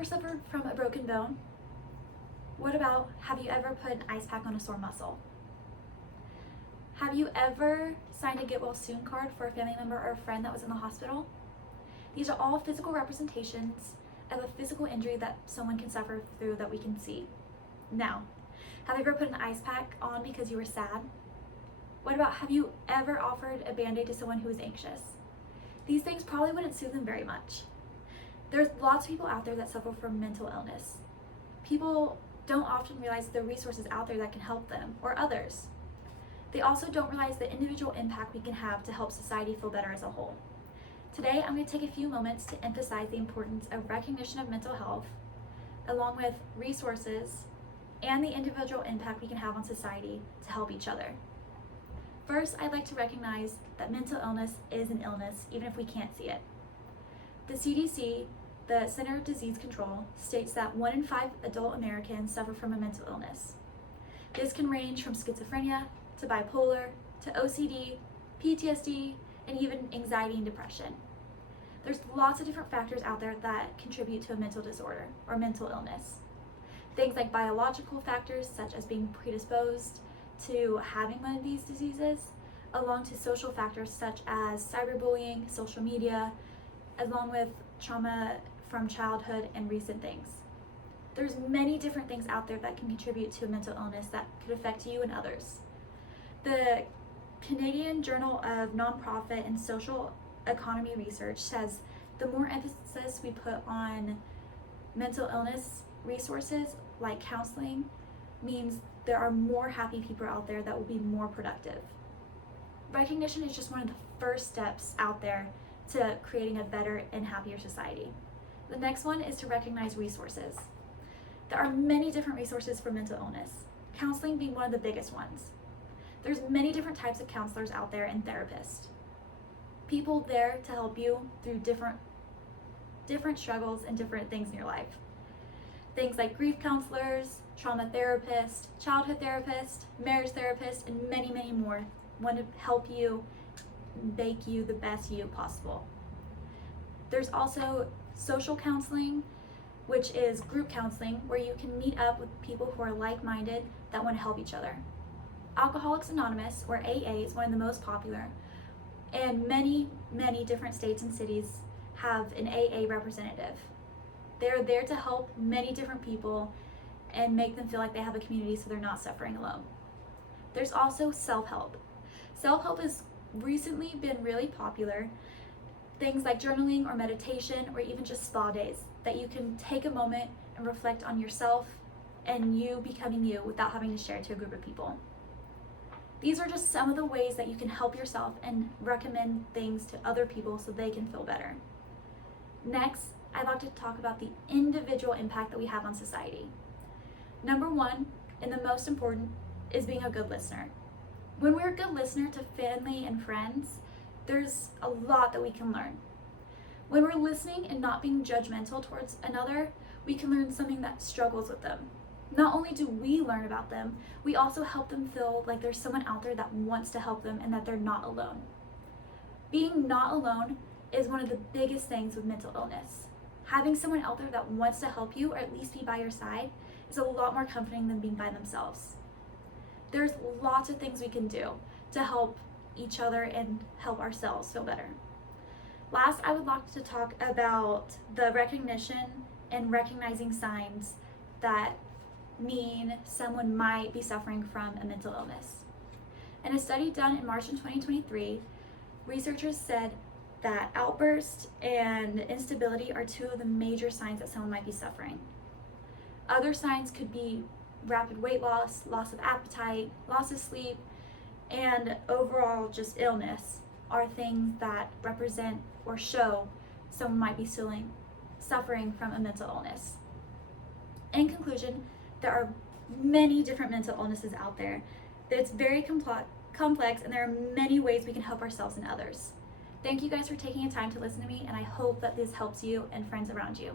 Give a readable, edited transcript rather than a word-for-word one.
ever suffered from a broken bone? What about, have you ever put an ice pack on a sore muscle? Have you ever signed a get well soon card for a family member or a friend that was in the hospital? These are all physical representations of a physical injury that someone can suffer through that we can see. Now, have you ever put an ice pack on because you were sad? What about, have you ever offered a Band-Aid to someone who is anxious? These things probably wouldn't soothe them very much. There's lots of people out there that suffer from mental illness. People don't often realize the resources out there that can help them or others. They also don't realize the individual impact we can have to help society feel better as a whole. Today, I'm going to take a few moments to emphasize the importance of recognition of mental health, along with resources and the individual impact we can have on society to help each other. First, I'd like to recognize that mental illness is an illness, even if we can't see it. The CDC, the Center for Disease Control, states that 1 in 5 adult Americans suffer from a mental illness. This can range from schizophrenia to bipolar to OCD, PTSD, and even anxiety and depression. There's lots of different factors out there that contribute to a mental disorder or mental illness. Things like biological factors such as being predisposed to having one of these diseases, along to social factors such as cyberbullying, social media, along with trauma from childhood and recent things. There's many different things out there that can contribute to a mental illness that could affect you and others. The Canadian Journal of Nonprofit and Social Economy Research says the more emphasis we put on mental illness resources like counseling means there are more happy people out there that will be more productive. Recognition is just one of the first steps out there to creating a better and happier society. The next one is to recognize resources. There are many different resources for mental illness, counseling being one of the biggest ones. There's many different types of counselors out there and therapists. People there to help you through different struggles and different things in your life. Things like grief counselors, trauma therapists, childhood therapists, marriage therapists, and many, many more want to help you make you the best you possible. There's also social counseling, which is group counseling, where you can meet up with people who are like-minded that want to help each other. Alcoholics Anonymous, or AA, is one of the most popular, and many, many different states and cities have an AA representative. They're there to help many different people and make them feel like they have a community so they're not suffering alone. There's also self-help. Self-help has recently been really popular. Things like journaling or meditation or even just spa days that you can take a moment and reflect on yourself and you becoming you without having to share it to a group of people. These are just some of the ways that you can help yourself and recommend things to other people so they can feel better. Next, I'd like to talk about the individual impact that we have on society. Number one, and the most important, is being a good listener. When we're a good listener to family and friends, there's a lot that we can learn. When we're listening and not being judgmental towards another, we can learn something that struggles with them. Not only do we learn about them, we also help them feel like there's someone out there that wants to help them and that they're not alone. Being not alone is one of the biggest things with mental illness. Having someone out there that wants to help you or at least be by your side is a lot more comforting than being by themselves. There's lots of things we can do to help each other and help ourselves feel better. Last, I would like to talk about the recognition and recognizing signs that mean someone might be suffering from a mental illness. In a study done in March in 2023, researchers said that outburst and instability are two of the major signs that someone might be suffering. Other signs could be rapid weight loss, loss of appetite, loss of sleep, and overall just illness are things that represent or show someone might be suffering from a mental illness. In conclusion, there are many different mental illnesses out there. It's very complex, and there are many ways we can help ourselves and others. Thank you guys for taking the time to listen to me, and I hope that this helps you and friends around you.